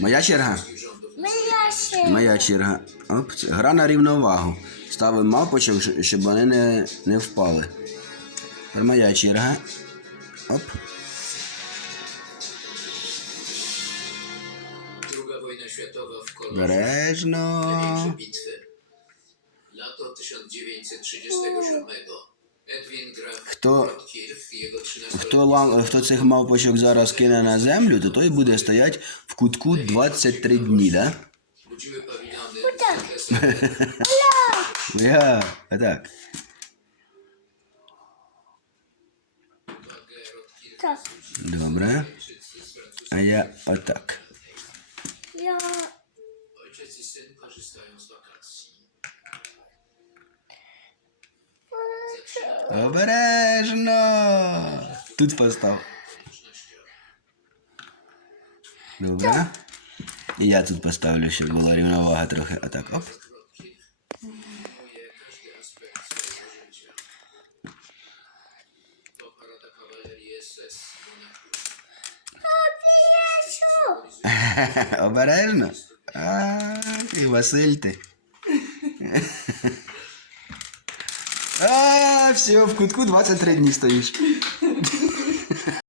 Моя черга? Моя ще. Моя черга. Оп, гра на рівновагу. Ставимо мавпочок, щоб вони не, не впали. Тепер моя черга. Оп. Бережно. Lato 1937. Хто- Rotkirch i jego 13 Хто, лам, хто цих мавпочок зараз кине на землю, то той буде стояти в кутку 23 дні, да? Я, а. Так. Добре. А я отак. Я. Обережно. Тут постав. Добре. І я тут поставлю, щоб була рівновага трохи. А так, оп. Обережно. А, і Василь ти. А, все, в кутку 23 дні стоїш.